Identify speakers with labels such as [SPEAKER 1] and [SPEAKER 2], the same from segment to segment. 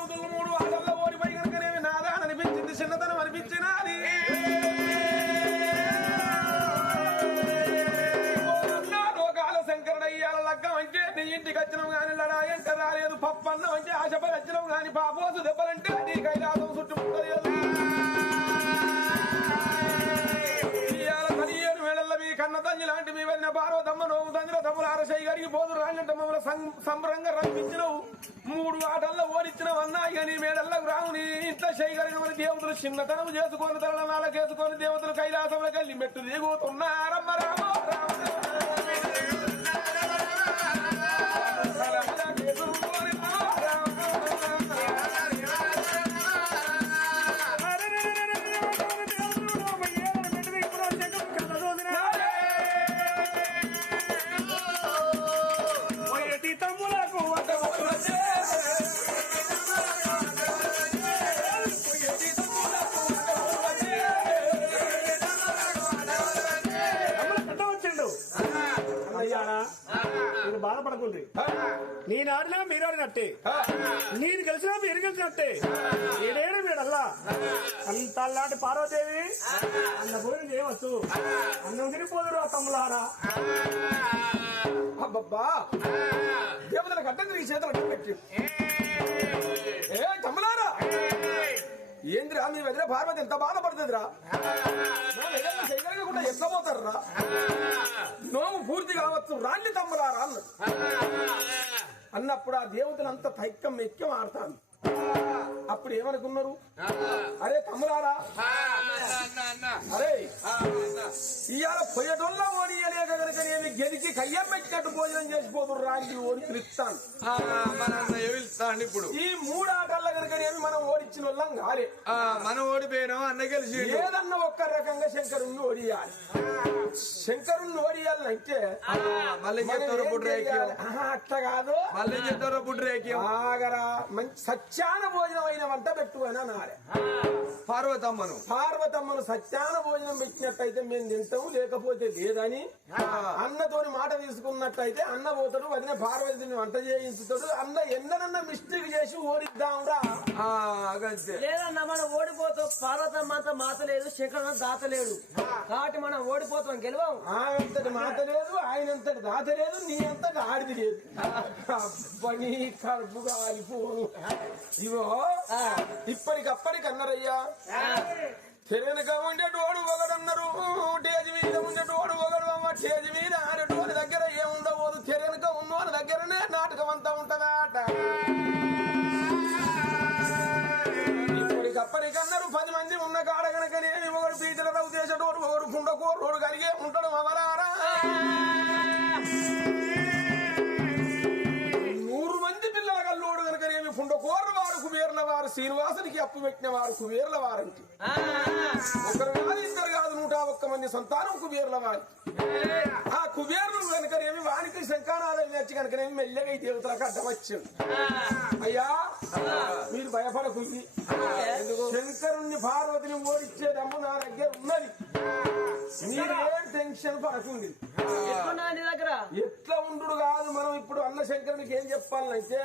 [SPEAKER 1] దేవతలు మూడు ఆటల్లో ఓడిపోయి కనుకనేమి నాదా అని అనిపించింది చిన్నతనం అనిపించినది ఓ లోకాల శంకరుడయ్యాల లగ్గం అంటే నీ ఇంటికి వచ్చినావు గాని లడాయంట రాలేదు పప్పన్నం అంటే ఆశపడి వచ్చినావు గాని పాపోసు తంజిలో గారికి పోదు రాంగంట మమ్మల్ని సం- సంబరంగా రంపించినవు మూడు ఆటల్లో ఓడిచ్చినవు అన్నా ఇక నీ మేడల్లకు రావుని ఇంత చేయగలిగిన మన దేవతలు చిన్నతనం చేసుకొని తరల చేసుకొని దేవతలు కైలాసంలో కలిసి మెట్టు
[SPEAKER 2] దిగుతున్నారు. మీరు ఆడినట్టే నేను గెలిచినా మీరు గెలిచినట్టే. నేనేడు మీడల్లా అంత లాంటి పార్వదేవి అన్న పోయిన చేయవచ్చు. అన్నం తిరిగిపోదురు తమ్ములారా.
[SPEAKER 1] అబ్బబ్బా. దేవతల గడ్డ తిరిగి చేతులు అడ్డం పెట్టి ఏ తమ్ములారా. ఏంద్రా మీ వదిలే పార్వతి ఎంత బాధపడుతుందిరా చేయగలగకుండా ఎట్లా పోతారా నోము పూర్తి కావచ్చు రాణి తమ్ములారా అన్నది అన్నప్పుడు ఆ దేవతలు అంత తైక్కం ఎక్యం ఆడతాను అప్పుడు ఏమనుకున్నారు? అరే తమ్ములారా అరే ఇవాళ పొయ్యటంలో ఓడియలేక కనుక నేను గెలికి కయ్యం పెట్టినట్టు భోజనం చేసిపోతున్నారు రాండి ఓడి పిలుస్తాను.
[SPEAKER 3] ఇప్పుడు.
[SPEAKER 1] ఈ మూడు నేను మనం ఓడించిన వాళ్ళం కాలే
[SPEAKER 3] మనం ఓడిపోయినాం అన్న గెలిచి
[SPEAKER 1] ఏదన్నా ఒక్క రకంగా శంకరుణ్ణి ఓడియాలి. శంకరుణ్ణి ఓడియాలంటే
[SPEAKER 3] మళ్ళీ చెప్తారు
[SPEAKER 1] అట్లా కాదు.
[SPEAKER 3] మళ్ళీ చెప్తారు బుడ్రేక్యం.
[SPEAKER 1] ఆగరా మంచి సత్యాన భోజనం అయిన వంట పెట్టు అని అనాలి.
[SPEAKER 3] పార్వతమ్మను.
[SPEAKER 1] పార్వతమ్మను సత్యాన భోజనం పెట్టినట్టయితే మేము తింటాము లేకపోతే లేదని. అన్నతోని మాట తీసుకున్నట్టయితే అన్న పోతాడు వదిన పార్వతిని వంట చేయించుతాడు అన్న ఎన్ననన్న మిస్టేక్ చేసి ఓడిద్దాంరా.
[SPEAKER 4] లేదన్నా మనం ఓడిపోతాం. పార్వతమ్మ అంత మాత లేదు దాత లేడు కాబట్టి మనం ఓడిపోతాం గెలవం.
[SPEAKER 1] ఆయనంతటి మాట లేదు ఆయనంతటి దాత లేదు నీ అంతటి ఆడిది లేదు. అబ్బా, నీ కడుపు కాలిపోను ఇవో ఇప్పటికప్పటికి అన్నారయ్యా తెరనక ఉండేటోడు ఒకడన్నారు టేజ్ మీద ఉండేటోడు ఒకడు అమ్మ. టేజ్ మీద ఆడేటోడి దగ్గర ఏముండబోదు? తెరనక ఉన్నోడి దగ్గరనే నాటకం అంతా ఉంటదాట. రవ్వు చేసేటోడు ఒకడు కుండకూరోడు కలిగే ఉంటాడు అవరారా నూరు మంది పిల్లల కల్లోడు కనుక నేను కుండకూర వారు కుబేర్ల వారు శ్రీనివాసునికి అప్పు పెట్టిన వారు కుబేర్ల వారంటి. ఒకరు కాదు ఇద్దరు కాదు నూట ఒక్క మంది సంతానం కుబేర్ల వారి. ఆ కుబేరులు కనుకనేమి వానికి శంకారాధన వచ్చి కనుకనేమి మెల్లగా ఈ దేవతలకు అడ్డమచ్చింది అయ్యా మీరు భయపడకుంది శంకరుణ్ణి పార్వతిని ఓడిచ్చే దమ్ము నా దగ్గర ఉన్నది. మీరు టెన్షన్ పడకుంది
[SPEAKER 4] దగ్గర?
[SPEAKER 1] ఎట్లా ఉండు కాదు మనం ఇప్పుడు అన్న శంకరునికి ఏం చెప్పాలంటే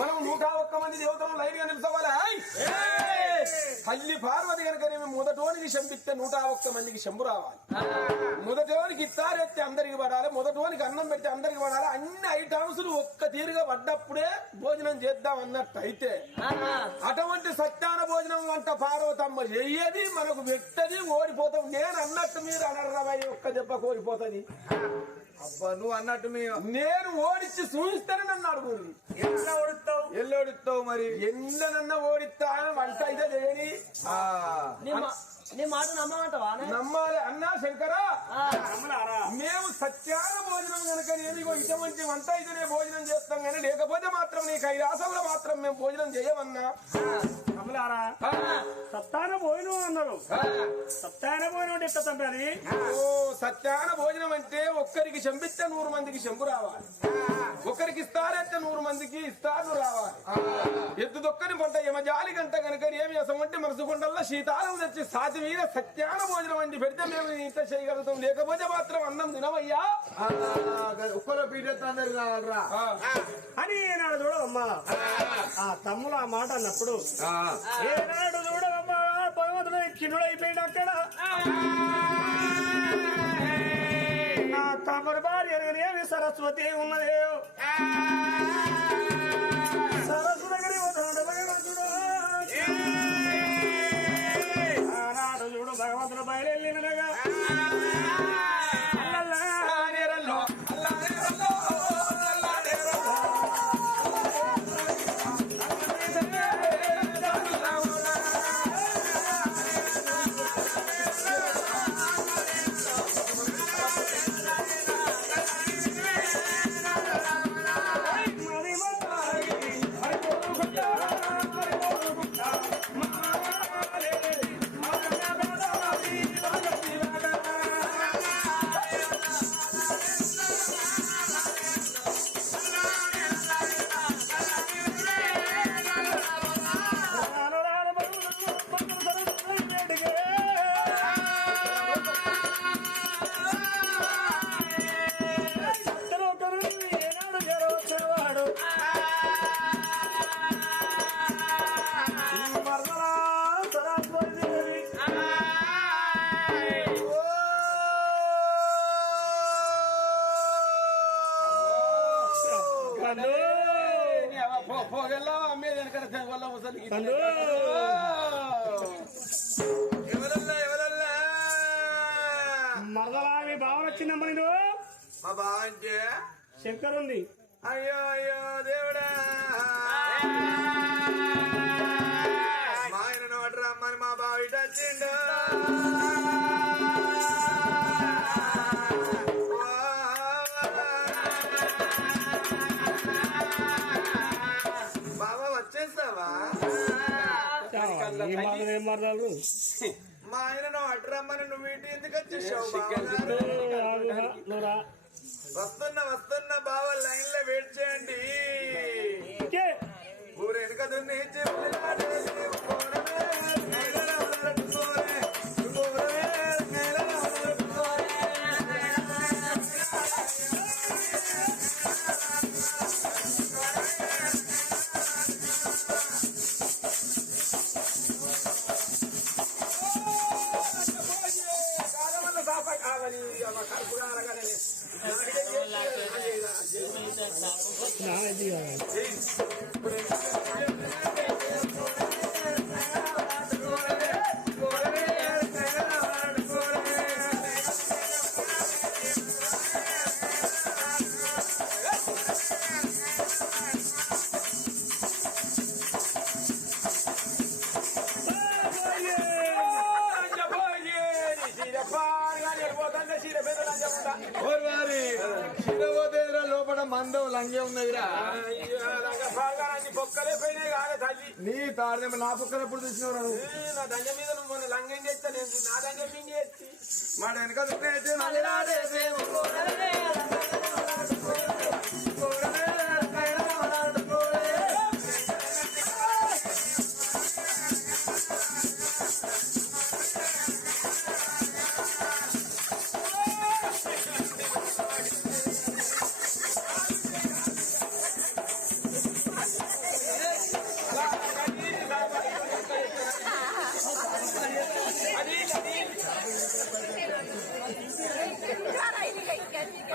[SPEAKER 1] మనం నూట ఒక్క మంది దేవతలను లైన్గా నిలుసుకోవాలి తల్లి పార్వతి కనుక నేను మొదటోనికి శంపిస్తే నూట ఒక్క మందికి శంభు రావాలి. మొదటోనికి ఇత్తారెత్తే అందరికి పడాలి మొదటోనికి అన్నం పెడితే అందరికి పడాలి అన్ని ఐటమ్స్ ఒక్క తీరుగా పడ్డప్పుడే భోజనం చేద్దాం అన్నట్టు అయితే అటువంటి సత్యాన భోజనం వంట పార్వతమ్మ చెయ్యది మనకు పెట్టది ఓడిపోతాం. నేను అన్నట్టు మీరు అనర్రమై ఒక్క దెబ్బ కోడిపోతుంది
[SPEAKER 3] అబ్బా నువ్వు అన్నట్టు మీ
[SPEAKER 1] నేను ఓడించి చూపిస్తానని నన్ను అడుగురు
[SPEAKER 2] ఎట్లా ఓడుస్తావు
[SPEAKER 3] ఎల్లోడిస్తావు మరి?
[SPEAKER 1] ఎన్ననన్న ఓడిస్తా వంట అయితే లేని.
[SPEAKER 3] ఆ.
[SPEAKER 4] నీ మాట నమ్మమంటావా?
[SPEAKER 1] నమ్మాలి అన్నా శంకరా. మేము సత్యాన భోజనం కనుక నేను ఇగో ఇటువంటి వంట అయితేనే భోజనం చేస్తాం కానీ లేకపోతే మాత్రం నీ కైలాసంలో మాత్రం మేము భోజనం చేయమన్నా.
[SPEAKER 2] సత్తాన పోయిన అన్నారు. సత్తాన పోయిన అంటే ఎట్లా
[SPEAKER 1] ఓ సత్యాన భోజనం అంటే ఒక్కరికి శంపిస్తే నూరు మందికి శంపు రావాలి. ఒకరికి ఇస్తారంటే నూరు మందికి ఇస్తారు రావాలి. ఎద్దు దొక్కని పంట యమ జాలి గంట కనుక ఏమి అంటే మనసు కొండల్లో శీతాలం తెచ్చి సాతి మీద సత్యాన భోజనం వండి పెడితే మేము ఇంత చేయగలుగుతాం. లేకపోతే మాత్రం అన్నం తినవయ్యా
[SPEAKER 3] ఒక్కరో కావాలరా?
[SPEAKER 1] ఆ,
[SPEAKER 2] అని ఏనాడు చూడవమ్మా. ఆ. తమ్ముడు ఆ మాట అన్నప్పుడు ఏనాడు చూడవమ్మా భగవంతుడు కిన్నుడు అయిపోయింది అక్కడ నా తమరి భార్య ఏమి సరస్వతి ఉన్నదే
[SPEAKER 3] ఎవరల్లా
[SPEAKER 2] మరదలామి భావన వచ్చిందమ్మ నేను
[SPEAKER 3] మా బావ అంటే?
[SPEAKER 2] శంకర్ ఉంది. ఏం మరదాలు
[SPEAKER 3] మా ఆయన నోట రమ్మని నువ్వు ఇటు ఎందుకు వచ్చేసావు వస్తున్నా వస్తున్నా బావ లైన్లో వెయిట్ చేయండి. ఊరు వెనుక దున్ని చెప్పులాడేది
[SPEAKER 2] నాది
[SPEAKER 3] మందం లంగే ఉన్నదిరా
[SPEAKER 1] పొక్కలే పోయినాయి కాదే తల్లి.
[SPEAKER 3] నీ తాడదేమో నా పక్కన ఎప్పుడు
[SPEAKER 1] ఏ, నా దంజ మీద నువ్వు లంగం చేస్తా నేను నా దంజ మింగి ఎత్తి.
[SPEAKER 3] మాట వెనక దున్నైతే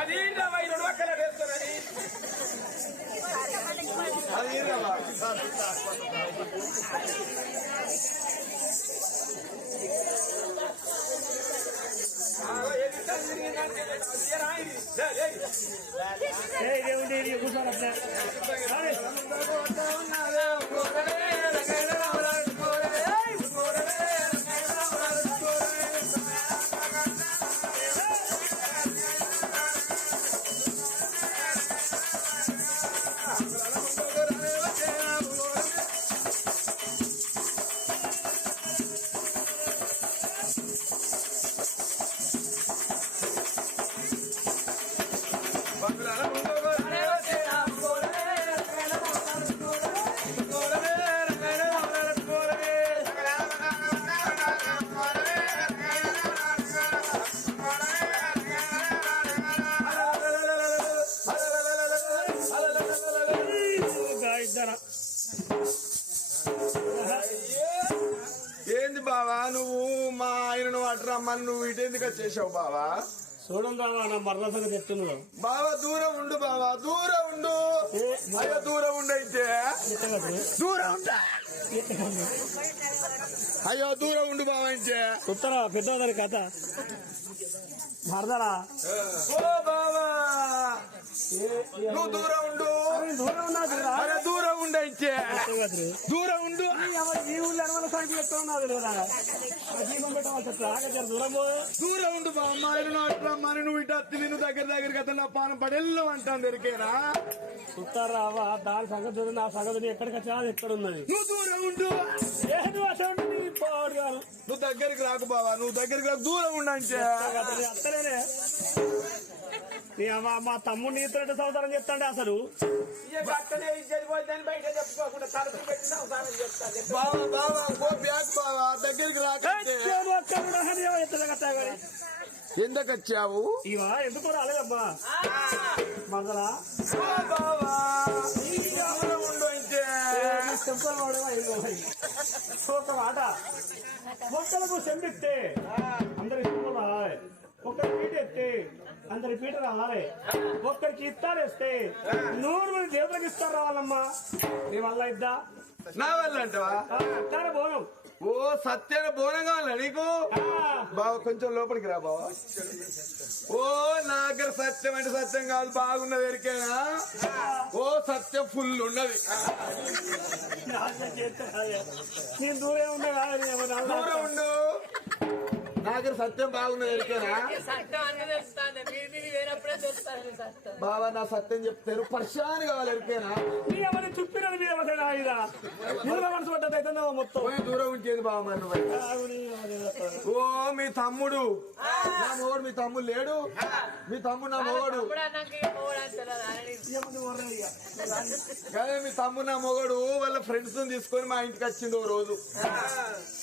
[SPEAKER 1] అది
[SPEAKER 3] మా ఆయనను అటు రమ్మని నువ్వు ఇటు ఎందుకు వచ్చేసావు బావా?
[SPEAKER 2] చూడం బావా నా మరణ సంగతి చెప్తున్నాడు
[SPEAKER 3] బావా దూరం ఉండు బావా దూరం ఉండు. అయ్యో దూరం. ఉండు అయితే దూరం ఉంటా అయ్యో దూరం ఉండు బావా అయితే
[SPEAKER 2] ఉత్తరా పెద్దదని కథ.
[SPEAKER 3] నువ్వు దూరం ఉండు.
[SPEAKER 2] దూరం ఉన్నా
[SPEAKER 3] దూరం ఉండు అయితే. దూరం ఉండు.
[SPEAKER 2] ఈ ఊళ్ళో ఎనవల సంఖ్య ఎక్కువ ఉన్నది లేదా దూరం
[SPEAKER 3] ఉండు ఆయన అటు రమ్మని నువ్వు ఇటు అత్తి నిన్ను దగ్గర దగ్గర కదా నా పానం పడెల్లు అంటాను దొరికేనా?
[SPEAKER 2] ఉత్తరావా దాని సంగతి నా సంగతి ఎక్కడికి వచ్చా అది ఎక్కడ ఉన్నది
[SPEAKER 3] నువ్వు దూరం ఉండు.
[SPEAKER 2] ఏది అసలు నీ పాడు కాదు.
[SPEAKER 3] నువ్వు దగ్గరికి రాకు బావా నువ్వు దగ్గరికి రాకు దూరం ఉండంటే
[SPEAKER 2] మా తమ్ముడు నీతో సంవత్సరం చెప్తాండే అసలు?
[SPEAKER 3] దగ్గరికి ఎందుకు వచ్చావు?
[SPEAKER 2] ఇవా ఎందుకు రాలేదమ్మా మందరా ఒక మాట మొక్కలకు సెంబిస్తే అందరి రావాలి ఒక్కరి పీట ఎత్తే అందరి పీట రావాలి ఒక్కరికి ఇత్తాలు వేస్తే నూరు మంది దేవుడికి ఇస్తారు రావాలమ్మా నీ వల్ల ఇద్దా
[SPEAKER 3] నా వల్ల అంటవా
[SPEAKER 2] అత్తార బోనం
[SPEAKER 3] ఓ సత్యాన బోనం కావాలా నీకు? బావ కొంచెం లోపలికి రా బావా. ఓ నా దగ్గర సత్యం అంటే సత్యం కాదు బాగున్నది ఎరికేనా? ఓ సత్యం ఫుల్ ఉన్నది.
[SPEAKER 2] నేను దూరం ఉన్నా కాదు
[SPEAKER 3] దూరం ఉండు. నా దగ్గర సత్యం బాగున్నది ఎరికేనా
[SPEAKER 5] సత్యం అన్ని తెలుస్తాను మీరు మీరు వేరప్పుడే తెలుస్తాను సత్యం.
[SPEAKER 3] బావా నా సత్యం చెప్తారు. పర్షాన్ కావాలి ఎరికేనా
[SPEAKER 2] నీ ఎవరిని చుప్పినది మీద ఎవరైనా ఆయుధా నిన్న మనసు పడ్డది అయితే మొత్తం?
[SPEAKER 3] దూరం మరి
[SPEAKER 2] నీ ఎవరి
[SPEAKER 3] ఓ మీ తమ్ముడు. నా మొగడు మీ తమ్ముడు లేడు. మీ తమ్ముడు నా మొగడు. కానీ మీ తమ్ముడు నా మొగడు వాళ్ళ ఫ్రెండ్స్ తీసుకొని మా ఇంటికి వచ్చింది ఓ రోజు.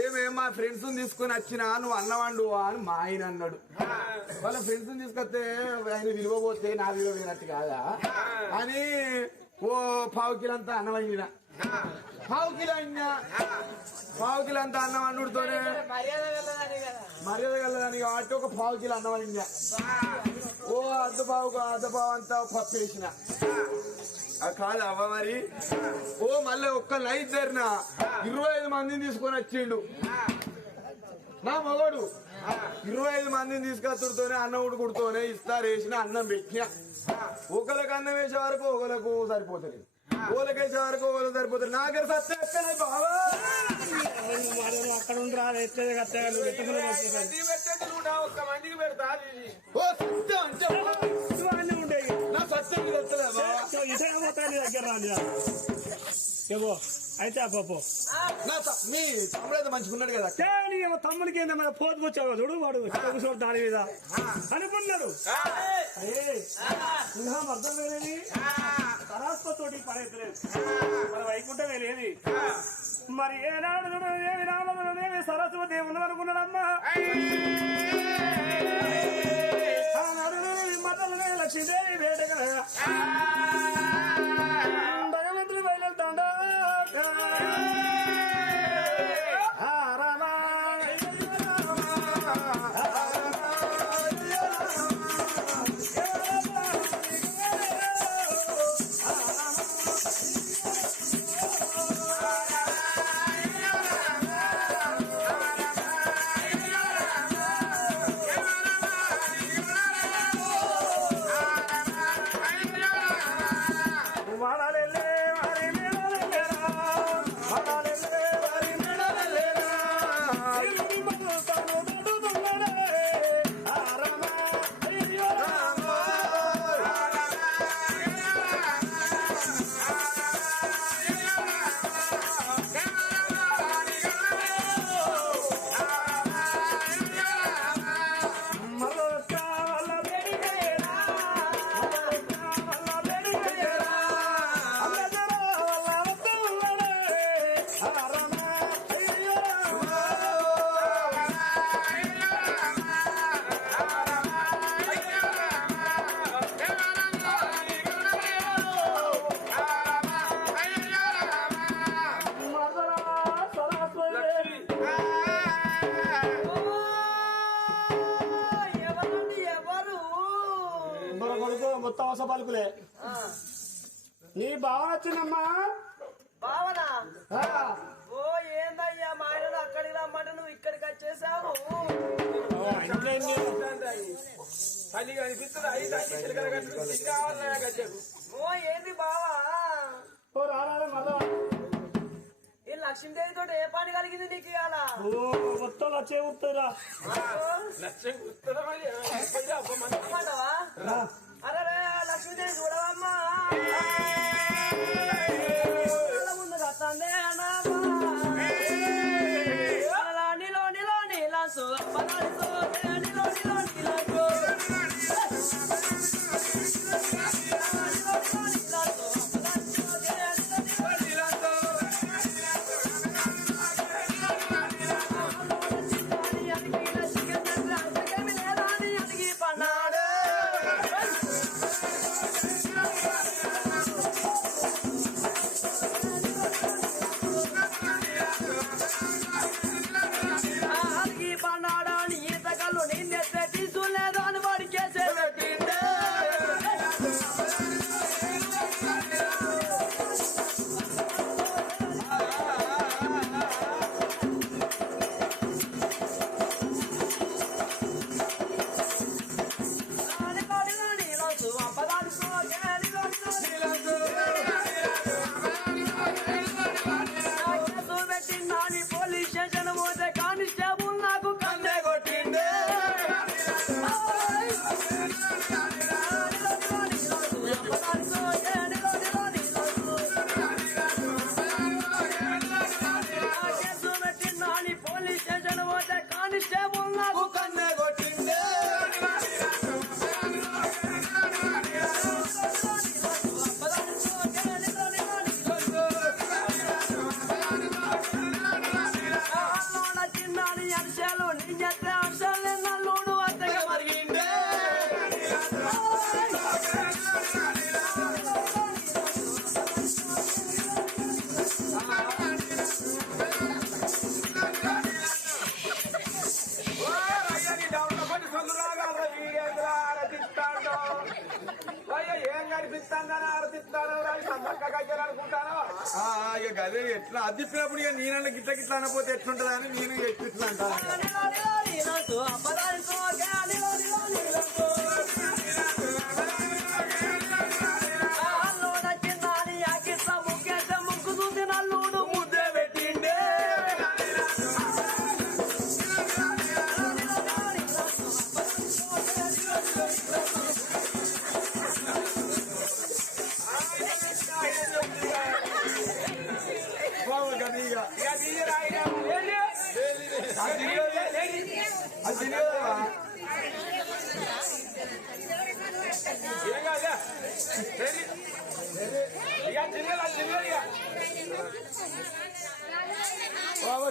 [SPEAKER 3] ఏమే మా ఫ్రెండ్స్ తీసుకొని వచ్చినా? నువ్వు అన్నవాడు అని మా ఆయన అన్నాడు. వాళ్ళ ఫ్రెండ్స్ తీసుకొస్తే ఆయన విలువ పోతే నా విలువ వేరట్టు కాదా? అని ఓ పావు కిలో అంతా అన్నం అయిన పావు కిలో అయినా పావు కిలో అంతా అన్నం వండుతోనే
[SPEAKER 5] మర్యాద
[SPEAKER 3] కలదని కాబట్టి ఒక పావు కిలో అన్నం వండినా. ఓ అర్ధ పావు అర్ధ పావు అంతా పప్పు వేసిన. కాదు అవ్వ మరి. ఓ మళ్ళీ ఒక్క లైట్ జరిన ఇరవై ఐదు మందిని తీసుకొని వచ్చిండు. నా మగోడు. ఇరవై ఐదు మందిని తీసుకొస్తుడుతోనే అన్నం ఉడుకుడుతోనే ఇస్తారు వేసిన అన్నం పెట్టిన. ఒకరికి అన్నం వేసే వరకు ఒకళ్ళకు సరిపోతుంది ఓలకి వేసే వరకు ఒకళ్ళు సరిపోతుంది నాకర సత్యం
[SPEAKER 2] అక్కడ ఉండి రా ఎట్లేదు
[SPEAKER 1] నూట ఒక్క మందికి పెడతా
[SPEAKER 3] ఓ సత్యం అంటే
[SPEAKER 2] ఉండేవి
[SPEAKER 3] నా సత్యం మీద
[SPEAKER 2] ఇతర దగ్గర రాదు ఏవో అయితే ఆ పాపో.
[SPEAKER 3] మీ తమ్ముడు అయితే మంచిగున్నాడు కదా
[SPEAKER 2] కానీ ఏమో తమ్మునికి ఏంటన్నా పోతుకొచ్చావు చూడు వాడు కూర్చోడు దాని మీద. అనుకున్నాడు అర్థం లేదేది సరస్వతోటి పడేతలేదు మరి వైకుంఠమే లేది మరి ఏనాడు చూడు ఏమి రామదుడు ఏమి సరస్వతి ఉన్నదనుకున్నాడమ్మా. మతలనే లక్ష్మీదేవి వేటగా. తవస పలుకులే.
[SPEAKER 4] ఆ,
[SPEAKER 2] నీ భావన వచ్చిందమ్మా
[SPEAKER 4] భావన
[SPEAKER 2] ఆ,
[SPEAKER 4] ఓ ఏందయ్యా మా ఆయన అక్కడికి రమ్మంటే నువ్వు ఇక్కడికి వచ్చేసావు?
[SPEAKER 1] తల్లి కనిపిస్తుంది? ఐదు తల్లి చిలకల కనిపిస్తుంది ఇంకా కావాలన్నా గజ్జకు
[SPEAKER 4] ఓ ఏంది బావా?
[SPEAKER 2] ఓ రారా మళ్ళా.
[SPEAKER 4] ఈ లక్ష్మీదేవి తోటి ఏ పని కలిగింది నీకు ఇవాళ?
[SPEAKER 2] ఓ మొత్తం వచ్చే ఉత్తరా
[SPEAKER 1] లక్ష్యం గుర్తుందా
[SPEAKER 4] అరే లక్ష్మీదేవి చూడవమ్మా.
[SPEAKER 1] సమ్మక్క గజ్జలు అనుకుంటానో.
[SPEAKER 3] ఇక గదే ఎట్లా అద్దిప్పినప్పుడు ఇక నేనన్న గిట్ల గిట్ల అనపోతే ఎట్లుంటది అని నేను ఎట్లా ఇక
[SPEAKER 1] ఇక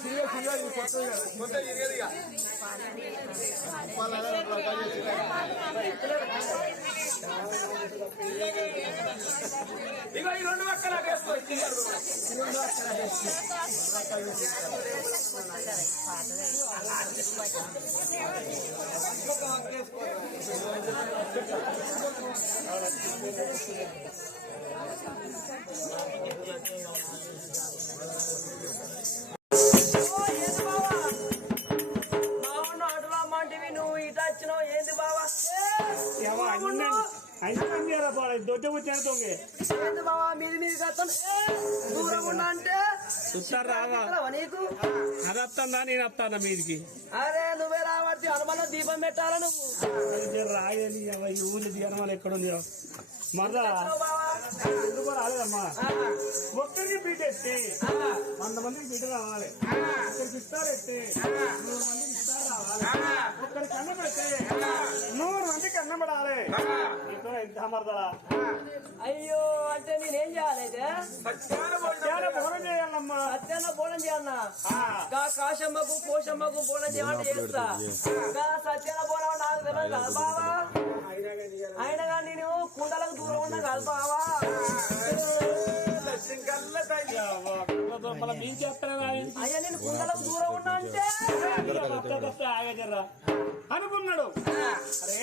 [SPEAKER 1] తీయరా, ఇక ఏంటి?
[SPEAKER 3] అది తిరిగేది. అది తిరిగేదివా?
[SPEAKER 1] ఏం కాదులే. ఏంటి? ఇక చిన్నగా, చిన్నగా ఇక.
[SPEAKER 3] బాబు తిరిగే తిరిగే ఇది కొత్తది కదా కొత్త తిరిగేది ఇక
[SPEAKER 2] అమ్మేరా పోరా దొడ్డ వచ్చాను తొంగి
[SPEAKER 4] ఏంది బావా మీది మీది కత్తాను దూరం ఉన్నా అంటే?
[SPEAKER 2] చూస్తారు రావా?
[SPEAKER 4] నీకు?
[SPEAKER 2] అది వస్తుందా నేను వస్తానా మీదికి.
[SPEAKER 4] అరే నువ్వే రావట్టి హనుమాన్ దీపం పెట్టాలా నువ్వు?
[SPEAKER 2] రాయని ఊరి ధ్యానం ఎక్కడుంది
[SPEAKER 4] బావా
[SPEAKER 2] ఎందుకో రాలేదమ్మా ఒక్కరికి బీట్ ఎత్తే
[SPEAKER 4] ఆ,
[SPEAKER 2] వంద మందికి బీట రావాలి. ఒక్కరికి ఇస్తారు ఎత్తే నూరు మందికి ఇస్తారు రావాలి. ఒక్కరికి అన్నం పెడితే నూరు మందికి అన్నం పడాలి. నీతో ఎంత మరదలా?
[SPEAKER 4] అయ్యో అంటే నేనేం చేయాలైతే
[SPEAKER 1] సత్యాన భోజనం
[SPEAKER 2] భోజనం చేయాలమ్మా.
[SPEAKER 4] సత్యాన్న బోనం చేయాలన్నా కాశమ్మకు కోశమ్మకు బోనం చేయమంటే చేస్తా. సత్యాన బోనం నాకు తెలియదు బావా. అయినా కానీ నేను కుండలకు దూరం ఉన్న
[SPEAKER 1] కలపావా
[SPEAKER 2] మళ్ళీ నేను చెప్పాను
[SPEAKER 4] అయ్యా నేను కుండలకు దూరం ఉన్నా అంటే.
[SPEAKER 2] ఆగజర్రా అనుకున్నాడు అరే